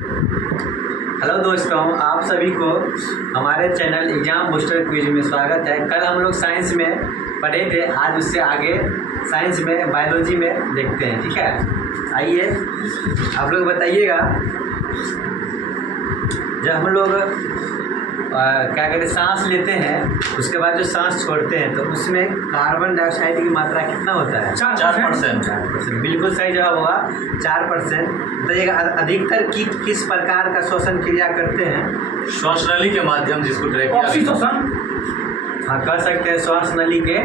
Hello दोस्तों, आप सभी को हमारे चैनल एग्जाम बूस्टर क्विज में स्वागत है। कल हम लोग साइंस में पढ़े थे, आज उससे आगे साइंस में बायोलॉजी में देखते हैं। ठीक है, आइए आप लोग बताइएगा। जब हम लोग क्या कहते हैं सांस लेते हैं, उसके बाद जो सांस छोड़ते हैं तो उसमें कार्बन डाइऑक्साइड की मात्रा कितना होता है? 4%। बिल्कुल सही जवाब होगा 4%। बताइएगा अधिकतर कीट किस प्रकार का श्वसन क्रिया करते हैं? श्वास नली के माध्यम, जिसको हाँ, कर सकते हैं। श्वास नली के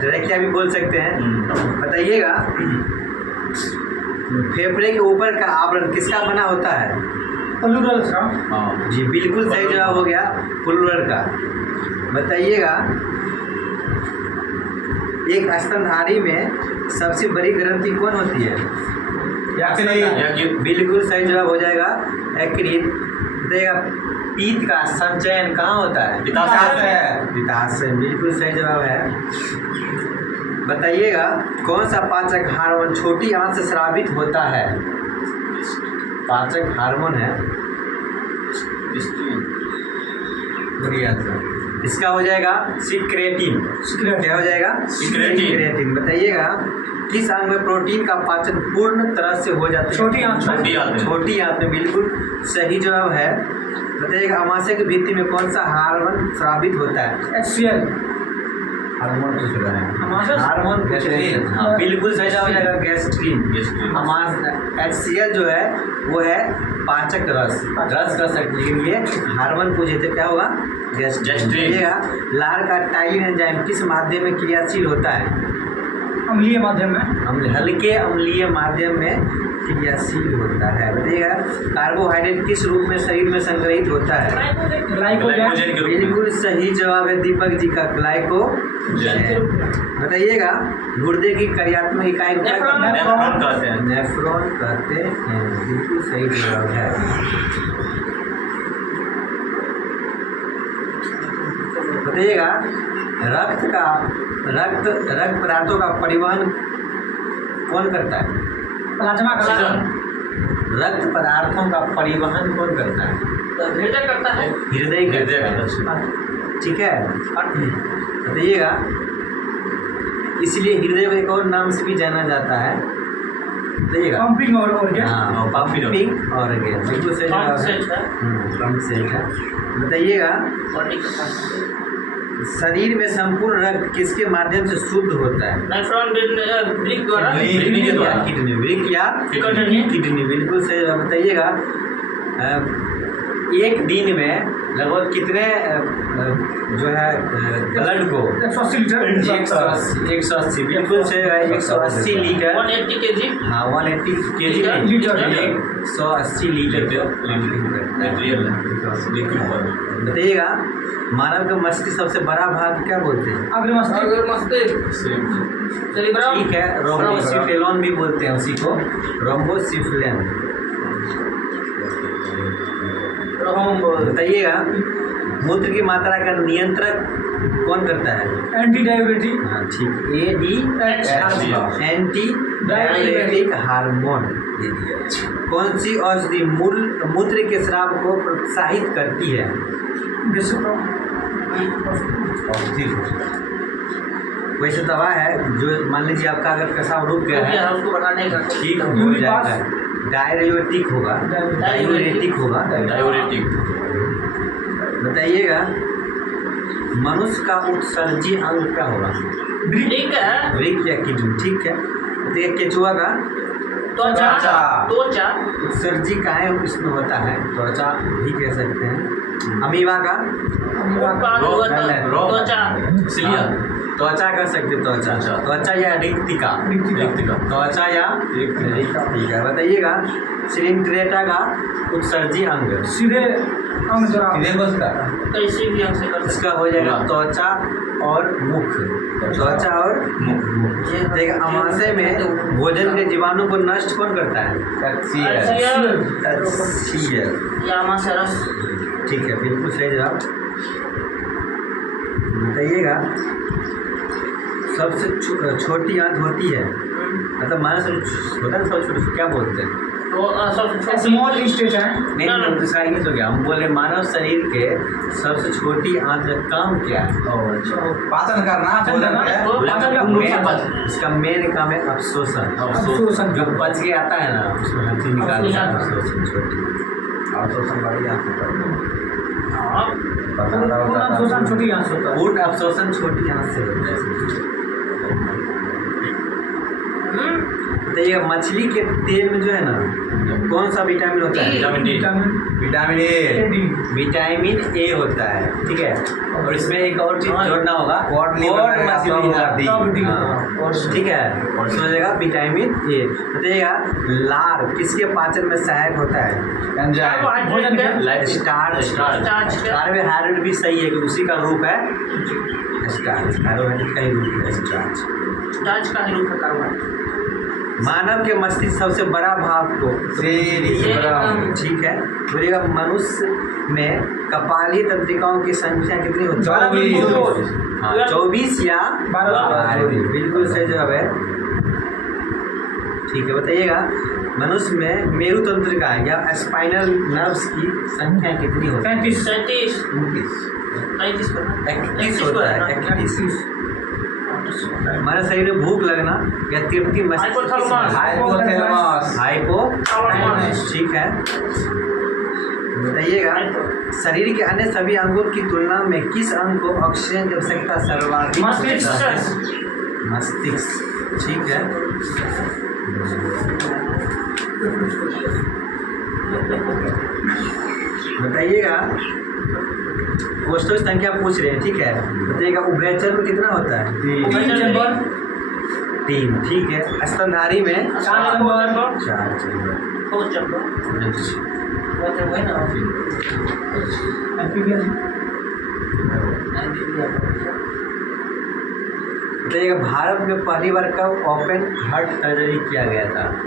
ट्रैकिया भी बोल सकते हैं। बताइएगा फेफड़े के ऊपर का आवरण किसका बना होता है? प्लूरल का। जी बिल्कुल सही जवाब हो गया, प्लूरल का। बताइएगा एक स्तनधारी में सबसे बड़ी ग्रंथि कौन होती है? यकृत। बिल्कुल सही जवाब हो जाएगा, यकृत। बताइएगा पीत का संचयन कहाँ होता है? पित्ताशय। बिल्कुल सही जवाब है। बताइएगा कौन सा पाचक हार्मोन छोटी आंत से स्रावित होता है? पाचक हार्मोन है बढ़िया सर। इसका हो जाएगा सिक्रेटिन। क्या हो जाएगा? सिक्रेटिन। बताइएगा किस अंग में प्रोटीन का पाचन पूर्ण तरह से हो जाता है? छोटी आंत में। बिल्कुल सही जवाब है। बताइएगा अमाशय की भित्ति में कौन सा हार्मोन स्रावित होता है? HCl। हार्मोन पूछ रहे हैं, हार्मोन पूछ रहे हैं। हाँ, बिल्कुल सही जवाब हो जाएगा गैस्ट्रिन। HCl जो है वो है पाचक रस कर सकते, लेकिन ये हार्मोन पूछे थे, क्या होगा? गैस्ट्रिन। लार का टाइलिन एंजाइम किस माध्यम में क्रियाशील होता है? अम्लीय माध्यम में। हल्के अम्लीय माध्यम में क्रियाशील होता है। बताइएगा कार्बोहाइड्रेट किस रूप में शरीर में संग्रहित होता है? ग्लाइकोजन। बिल्कुल सही जवाब है दीपक जी का, ग्लाइकोजन। बताइएगा गुर्दे की कार्यात्मक इकाई नेफ्रॉन कहते हैं। नेफ्रॉन कहते हैं। बिल्कुल सही जवाब है। बताइएगा रक्त पदार्थों का परिवहन कौन करता है? प्लाज्मा का। रक्त पदार्थों का परिवहन कौन करता है? हृदय करता है। हृदय करता है। ठीक है, बताइएगा इसलिए हृदय को एक और नाम से भी जाना जाता है। बताइएगा पंपिंग ऑर्गन। हाँ, पंपिंग ऑर्गन। बिल्कुल सही जवाब है। पंप सेट है। बताइएगा शरीर में संपूर्ण रक्त किसके माध्यम से शुद्ध होता है? नेफ्रॉन वृक्क द्वारा। किडनी या किडनी। बिल्कुल सही जवाब। बताइएगा एक दिन में लगभग कितने जो है ब्लड को? 180 लीटर। 180। बिल्कुल सही है, 180 लीटर। 180 kg। हाँ, 180 kg। 180 लीटर। बताइएगा मानव का मस्तिष्क सबसे बड़ा भाग क्या बोलते हैं? ठीक है, रोम्बोसिफेलोन भी बोलते हैं उसी को, रोम्बोसिफेलोन। बताइएगा मूत्र की मात्रा का नियंत्रण कौन करता है? Anti diabetic. हाँ ठीक, एंटी डायबिटिक हार्मोन। कौन सी औषधि मूत्र के स्राव को प्रोत्साहित करती है? वैसे दवा है जो मान लीजिए आपका अगर पेशाब रुक गया है उसको बढ़ाने का ठीक हो जाएगा, डायरेटिक होगा। बताइएगा मनुष्य का उत्सर्जी अंग क्या होगा? वृक्क या किडनी। ठीक है, तो केचुआ का त्वचा। उत्सर्जी का है इसमें होता है, त्वचा भी कह सकते हैं। अमीबा का त्वचा कर सकते, त्वचा या रिक्तिका। त्वचा या रिक्तिका। बताइएगा श्रिंक्रेटा का उत्सर्जी अंग सीधे अंग द्वारा। इसका हो जाएगा त्वचा और मुख। त्वचा और मुख। देखिए अमाशय में भोजन के जीवाणु को नष्ट कौन करता है? ठीक है, बिल्कुल सही जवाब। बताइएगा सबसे छोटी आंत होती है, मतलब मानस होता है ना, सबसे छोटी क्या बोलते हैं? तो सबसे स्मॉल स्टेट है। नहीं ना, ना। तो इसका इंग्लिश हो गया। हम बोले मानव शरीर के सबसे छोटी आंत का काम क्या है? पाचन करना, भोजन है। पाचन का मेन- इसका मेन काम है अवशोषण। अवशोषण। जो बच के आता है ना उसमें हड्डी निकालना है, अवशोषण छोटी। अवशोषण बड़ी आंत से करना है। हाँ, पता होता पूर्ण है। अवशोषण छोटी आंत से होता है। पूर्ण अवशोषण छोटी आंत से होता है। बताइए मछली के तेल में जो है ना कौन सा विटामिन होता है? Vitamin D. Vitamin A, vitamin A होता है, ठीक है। और इसमें एक और चीज जोड़ना होगा, Cod liver cod रहेगा, मछली तब हड्डी। हड्डी। हाँ, ठीक है। और इसमें हो जाएगा विटामिन ए। बताइएगा लार किसके पाचन में सहायक होता है? एंजाइम, भोजन के स्टार्च। स्टार्च। कार्बोहाइड्रेट भी सही है कि उसी का रूप है स्टार्च। कार्बोहाइड्रेट का ही रूप है स्टार्च। स्टार्च का ही रूप है कार्बोहाइड्रेट। मानव के मस्तिष्क सबसे बड़ा भाग को सेरिब्रम, ठीक है। बोलिएगा मनुष्य में कपालीय तंत्रिकाओं की संख्या कितनी होती है? 24। हाँ, 24 या 12। बिल्कुल सही जवाब है। ठीक है। बताइएगा मनुष्य में मेरु तंत्रिका या स्पाइनल नर्व्स की संख्या कितनी होती है? 37। 31 होता है। 31। हमारे शरीर में भूख लगना या तृप्ति हाइपोथैलेमस। हाइपोथैलेमस, हाइपोथैलेमस, ठीक है। बताइएगा शरीर के अन्य सभी अंगों की तुलना में किस अंग को ऑक्सीजन की आवश्यकता सर्वाधिक होती है? मस्तिष्क। मस्तिष्क, ठीक है। बताइएगा कोष्ठक संख्या पूछ रहे हैं, ठीक है। बताइएगा उभयचर में कितना होता है? 3, ठीक है। स्तनधारी में 4 बताइएगा भारत में पहली बार कब ओपन हार्ट सर्जरी किया गया था?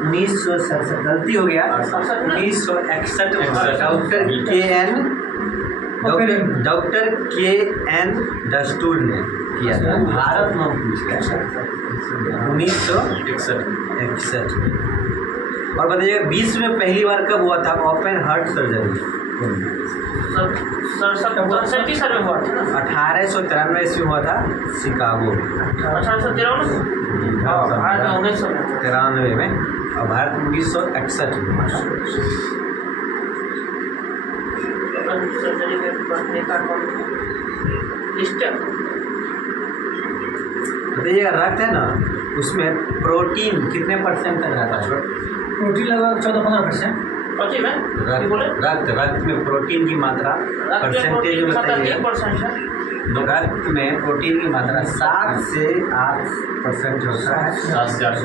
1967। गलती हो गया, 1961 में डॉक्टर के एन डस्टूर ने किया था। भारत में पूछ गया 1961 में। और बताइएगा विश्व में पहली बार कब हुआ था ओपन हार्ट सर्जरी? 1893 में हुआ था ना? 1893 ईस्वी हुआ था शिकागो में। 93 में और भारत में 1961 में। बताइएगा रक्त है ना उसमें प्रोटीन कितने परसेंट तक रहता है? प्रोटीन लगभग 14-15%। रक्त में प्रोटीन की मात्रा परसेंटेज में बताइए। रक्त में प्रोटीन की मात्रा 7 से 8% होता है। 7 से 8।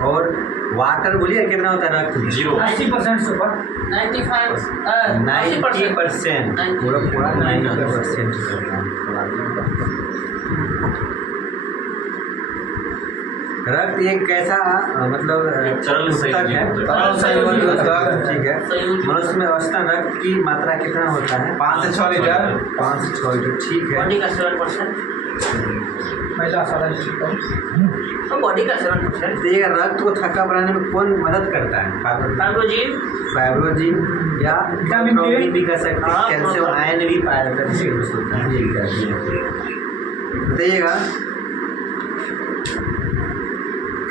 और वाटर बोलिए कितना होता है रक्त में? 80% से ऊपर। 90%। पूरा 90%। रक्त एक ऐसा मतलब तरल ऊतक है, ठीक है। मनुष्य में औसतन रक्त की मात्रा कितना होता है? 5 से 6 लीटर। 5 से 6 लीटर, ठीक है। बॉडी का 7%। महिला 7%। बॉडी का 7%। तो ये रक्त को थक्का बनाने में कौन मदद करता है? फाइब्रोजिन या विटामिन के भी कर सकते हैं। कैल्शियम आयन भी पाया जाता है, जिससे यूज होता है। ये कहते हैं। बताइएगा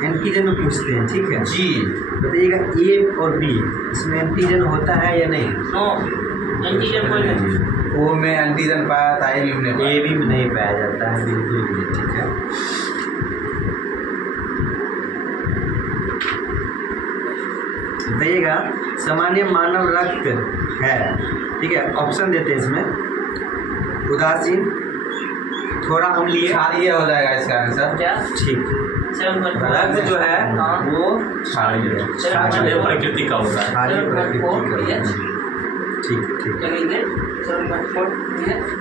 एंटीजन में पूछते हैं, ठीक है जी। बताइएगा ए और बी इसमें एंटीजन होता है या नहीं? एंटीजन कोई नहीं। ओ में एंटीजन पाया था, ए में नहीं ए बी में नहीं पाया जाता है, बिल्कुल भी, ठीक है। बताइएगा सामान्य मानव रक्त है, ठीक है। ऑप्शन देते हैं इसमें उदासीन, थोड़ा अम्लीय, क्षारीय हो जाएगा इसका आंसर। क्या? ठीक। रक्त जो है वो क्षारीय प्रकृति का होता है। क्षारीय प्रकृति का होता है। ठीक ठीक।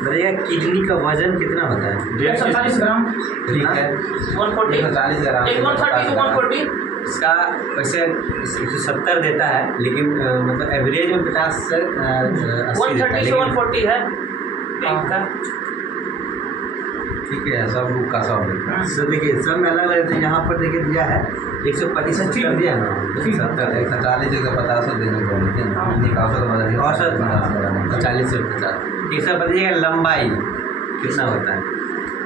बताइएगा किडनी का वजन कितना होता है? 140 ग्राम। ठीक है। 140 140 ग्राम। 130 to 140। इसका वैसे 170 देता है, लेकिन मतलब एवरेज में 50 से 80 देता है, 130 से 140 है। ठीक है, सब बुक का सब लिखा है। तो देखिए सब में अलग अलग, तो यहाँ पर देखिए दिया है 125 कर दिया ना, 70 है 140 150 देने को, लेकिन अपनी का औसत बदल गया। औसत 40 से 50। एक सब बताइएगा लंबाई कितना होता है,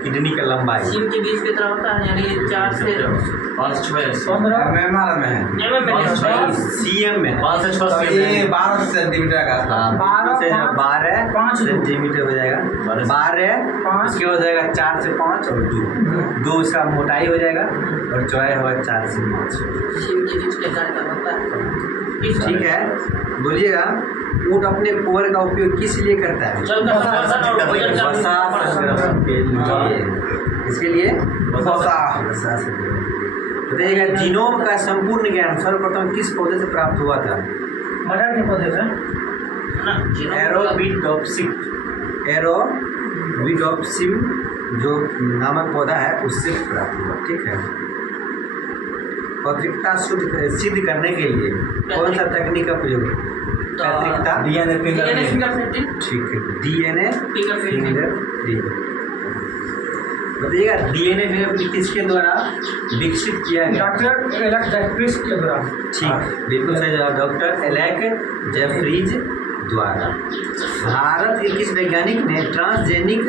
किडनी का लंबाई सीम के बीच की तरह होता है, यानी 4 से 5 से 6 15 MMR में है। mm में नहीं, CM में 5 से 6 तो ये 12 सेंटीमीटर का था। 12 5 सेंटीमीटर हो जाएगा, 12 5 उसके हो जाएगा 4 से 5 और 2 उसका मोटाई हो जाएगा और चौड़ाई होगा 4 से 5। सीम के बीच के कार्य का होता है। ठीक है, बोलिएगा ऊँट अपने कोर का उपयोग किस लिए करता है? जल का संवर्धन और भोजन का वसा संग्रहण के लिए, इसके लिए वसा। वसा से बताइएगा जीनोम का संपूर्ण ज्ञान सर्वप्रथम किस पौधे से प्राप्त हुआ था? मटर के पौधे से ना, एरोबिडोप्सिम जो नामक पौधा है उससे प्राप्त हुआ। ठीक है, पौत्रिकता सिद्ध करने के लिए कौन सा तकनीक का प्रयोग? पैतृकता, DNA फिंगरप्रिंटिंग। ठीक है, DNA फिंगरप्रिंटिंग। फिंगरप्रिंट। बताइएगा DNA फिंगरप्रिंट किसके द्वारा विकसित किया गया? डॉक्टर एलेक्स जेफरीज के द्वारा। ठीक, बिल्कुल सही जवाब, डॉक्टर एलेक्स जेफरीज द्वारा। भारत के किस वैज्ञानिक ने ट्रांसजेनिक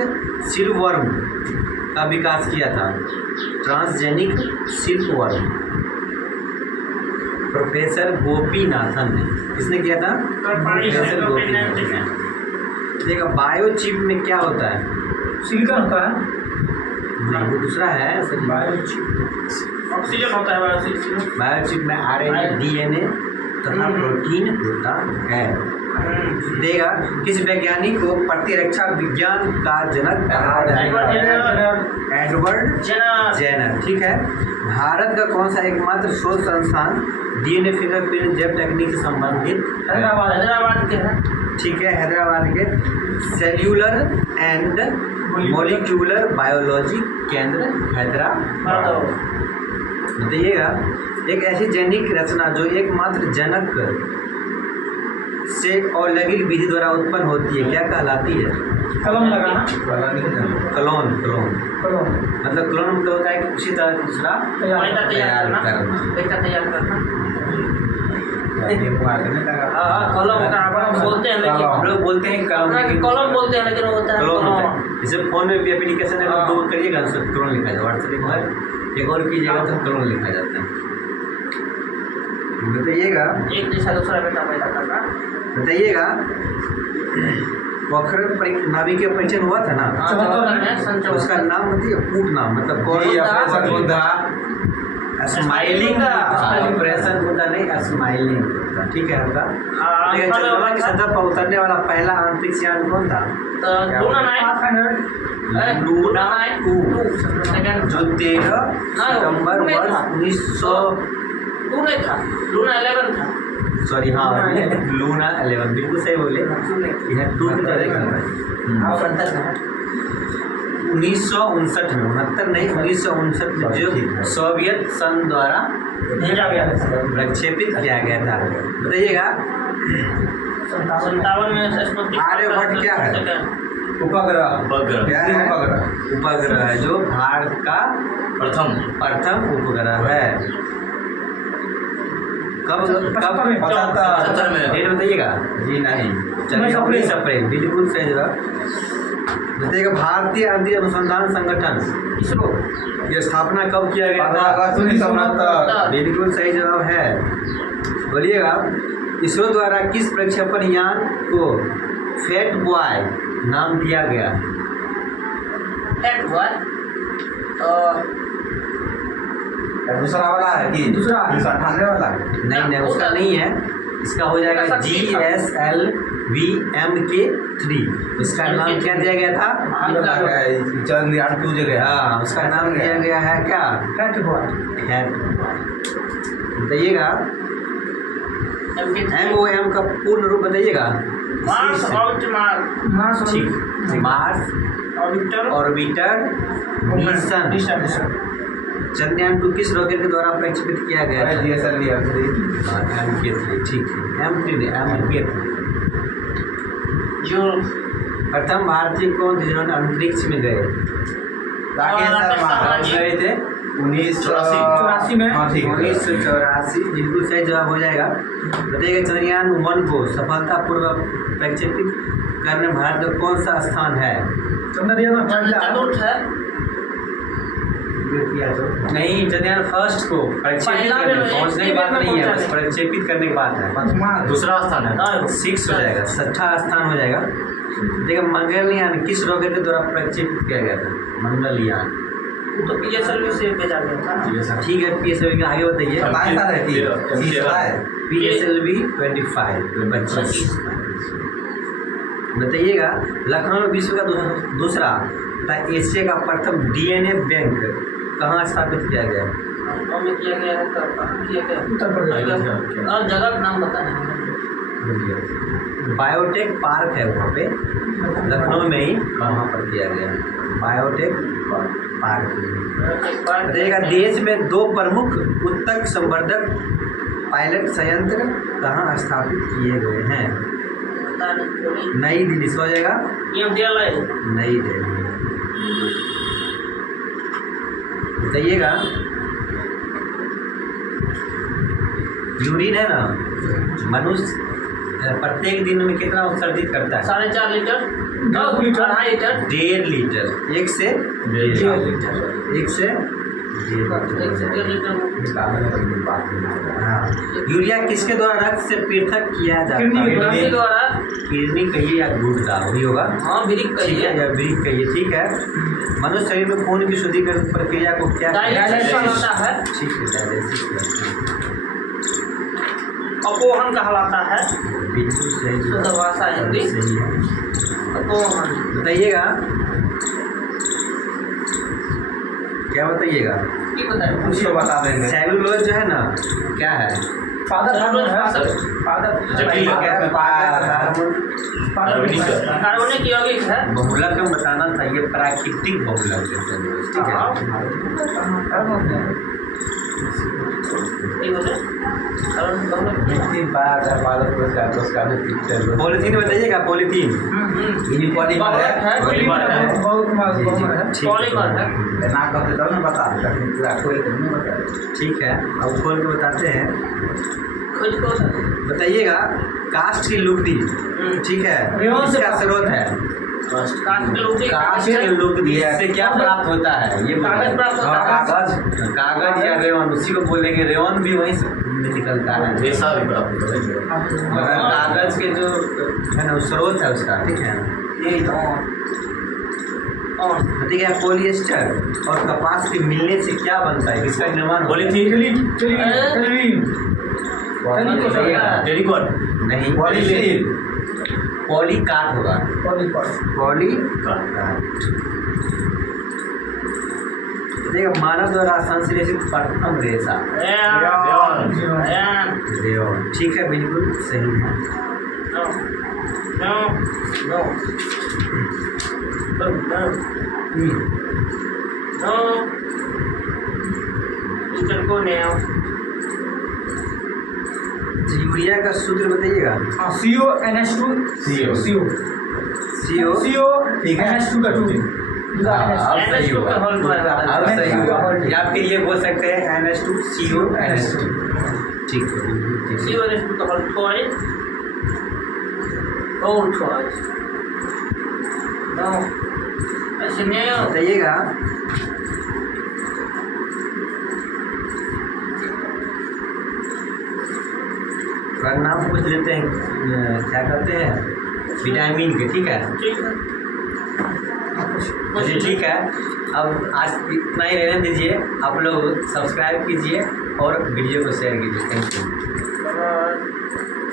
सिल्कवर्म का विकास किया था? ट्रांसजेनिक सिल्कवर्म प्रोफेसर गोपीनाथन ने। किसने किया था? प्रोफेसर गोपीनाथन। देखो बायोचिप में क्या होता है? सिलिकॉन होता है, नहीं वो दूसरा है। बायोचिप ऑक्सीजन होता है, बायोचिप में RNA DNA तथा प्रोटीन होता है। देगा किस वैज्ञानिक को प्रतिरक्षा विज्ञान का जनक कहा जाएगा? Edward Jenner. ठीक है, भारत का कौन सा एकमात्र शोध संस्थान DNA फिंगरप्रिंट जैव तकनीक से संबंधित? हैदराबाद के है। ठीक है, हैदराबाद के सेल्यूलर एंड मॉलिक्यूलर बायोलॉजी केंद्र हैदराबाद। बताइएगा एक ऐसी जैनिक रचना जो एकमात्र जनक से और लगिल विधि द्वारा उत्पन्न होती है क्या कहलाती है? कलम लगाना, क्लोन। कलम मतलब क्लोन मतलब होता है कि उसी तरह दूसरा तैयार करना। कलम का आप बोलते हैं, लेकिन हम लोग बोलते हैं कलम बोलते हैं, लेकिन वो होता है क्लोन होता कलम। है। जैसे फोन में भी एप्लीकेशन है, हाँ। तो करिएगा ना सब क्लोन लिखा जाए, व्हाट्सएप में एक और कीजिएगा तो क्लोन लिखा जाता है। बताइएगा एक जैसा दूसरा बेटा पैदा करना। बताइएगा पोखरण नाभिकीय परीक्षण हुआ था ना, उसका नाम बताइए, पूर्ण नाम मतलब कौन? स्माइलिंग ऑपरेशन होता नहीं, स्माइलिंग होता। ठीक है आपका। चंद्रमा की सतह पर उतरने वाला पहला अंतरिक्ष यान कौन था? लूना 2 जो 13 सितंबर वर्ष 1900 था, लूना 11 था। सॉरी हाँ लूना 11 बिल्कुल सही बोले। यह 2 की तरह कर रहा है। 1959 में, 69 नहीं 1959 में जो सोवियत संघ द्वारा प्रक्षेपित किया गया था। बताइएगा 57 में आर्यभट्ट क्या है? उपग्रह क्या है? उपग्रह है जो भारत का प्रथम उपग्रह है। कब 75 में। डेट बताइएगा। जी नहीं, 19 अप्रैल बिल्कुल सही जवाब। बताइएगा भारतीय अंतरिक्ष अनुसंधान संगठन इसरो की स्थापना कब किया गया 15 था? अगस्त 1969। बिल्कुल सही जवाब है। बोलिएगा इसरो द्वारा किस प्रक्षेपण यान को फैट बॉय नाम दिया गया? फैट बॉय दूसरा वाला है कि दूसरा 98 वाला? नहीं उसका नहीं है, इसका हो जाएगा GSLV-MK3। इसका नाम क्या दिया गया था? चंद्रयान 2 जगह। हाँ उसका नाम दिया गया है क्या? Fat boy. बताइएगा MOM का पूर्ण रूप बताइएगा। Mars orbiter mission. चंद्रयान 2 किस रॉकेट के द्वारा प्रक्षेपित किया गया था? MK3। ठीक है, MK3 जो प्रथम भारतीय कौन थे जिन्होंने अंतरिक्ष में गए? राकेश शर्मा गए थे 84 में। हाँ ठीक है 1984। बिल्कुल सही जवाब हो जाएगा। बताइएगा चंद्रयान 1 को सफलतापूर्वक प्रक्षेपित करने में भारत का कौन सा स्थान है? चंद्रयान में चतुर्थ है। नहीं, चंद्रयान फर्स्ट को प्रक्षेपित पहला करने में पहुंचने की बात नहीं है, बस प्रक्षेपित करने की बात है। दूसरा स्थान है। 6 हो जाएगा, 6वां स्थान हो जाएगा। देखिए मंगलयान किस रॉकेट के द्वारा प्रक्षेपित किया गया था? मंगलयान। वो तो PSLV से भेजा गया था। ठीक है, PSLV के आगे बताइए। 27 साल रहती है 30 साल है PSLV 25 बताइएगा। लखनऊ में विश्व का दूसरा तथा एशिया का प्रथम DNA बैंक कहाँ स्थापित किया गया? लखनऊ में किया गया है, कहाँ किया गया? उत्तर प्रदेश। और जगह का नाम बताना। बायोटेक पार्क है वहाँ पे, लखनऊ में ही, वहाँ पर किया गया बायोटेक पार्क। बताइएगा देश में 2 प्रमुख उत्तक संवर्धक पायलट संयंत्र कहाँ स्थापित किए गए हैं? नई दिल्ली से हो जाएगा। नई दिल्ली। बताइएगा यूरिन है ना, मनुष्य प्रत्येक दिन में कितना उत्सर्जित करता है? 4.5 लीटर, 2 लीटर, 2.5 लीटर, 1.5 लीटर। 1 से 1.5 लीटर। 1 से 1.5 लीटर। हाँ। यूरिया किसके द्वारा रक्त से पृथक किया जाता है? द्वारा। किडनी कहिए या गुर्दा वही होगा। हाँ, ब्रिक ठीक है, या ब्रिक कहिए। ठीक है। मनुष्य शरीर में खून की शुद्धिकरण प्रक्रिया को क्या डायलिसिस होता है। ठीक है, डायलिसिस। अपोहन कहलाता है। बिल्कुल सही शुद्ध भाषा हिंदी। सही है। अपोहन। बताइएगा क्या बताइएगा? की बताइए? उसको बता देंगे सेलुलोज जो है ना, क्या है? फादर जटिल कार्बनिक यौगिक है। बहुलक हम बताना था, ये प्राकृतिक बहुलक है सेलुलोज। ठीक है। पॉलीथीन बताइएगा। पॉलीथीन पॉलीमर है। ना करते तब ना बता पूरा खोल के नहीं बता। ठीक है, अब खोल के बताते हैं। खोज को बताइएगा काष्ठ की लुगदी, ठीक है, इसका स्रोत है काष्ठ की लुगदी। इससे क्या प्राप्त होता है? ये कागज प्राप्त होता है। कागज या रेवन, उसी को बोलेंगे। रेवन भी वहीं से निकलता है। रेशा भी प्राप्त होता है। मगर कागज के जो है ना स्रोत है उसका, ठीक है। यही तो। ठीक है, पॉलिएस्टर और कपास के मिलने से क्या बनता है? इसका निर्माण पॉलीथीन, टेरिकॉट, नहीं, पॉलीथीन, पॉलीकाट होगा। पॉलीकाट। देखिए मानव द्वारा संश्लेषित प्रथम रेशा रेयॉन। ठीक है, बिल्कुल सही है। यूरिया का सूत्र बताइएगा। CO ठीक है। अब सही होगा। अब सही होगा। या फिर ये बोल सकते हैं NH2CO NH2। ठीक है, बिल्कुल ठीक है। बताइएगा अगर नाम पूछ लेते हैं, क्या करते हैं विटामिन के। ठीक है, चलिए ठीक है। अब आज इतना ही रहने दीजिए। आप लोग सब्सक्राइब कीजिए और वीडियो को शेयर कीजिए। Thank you.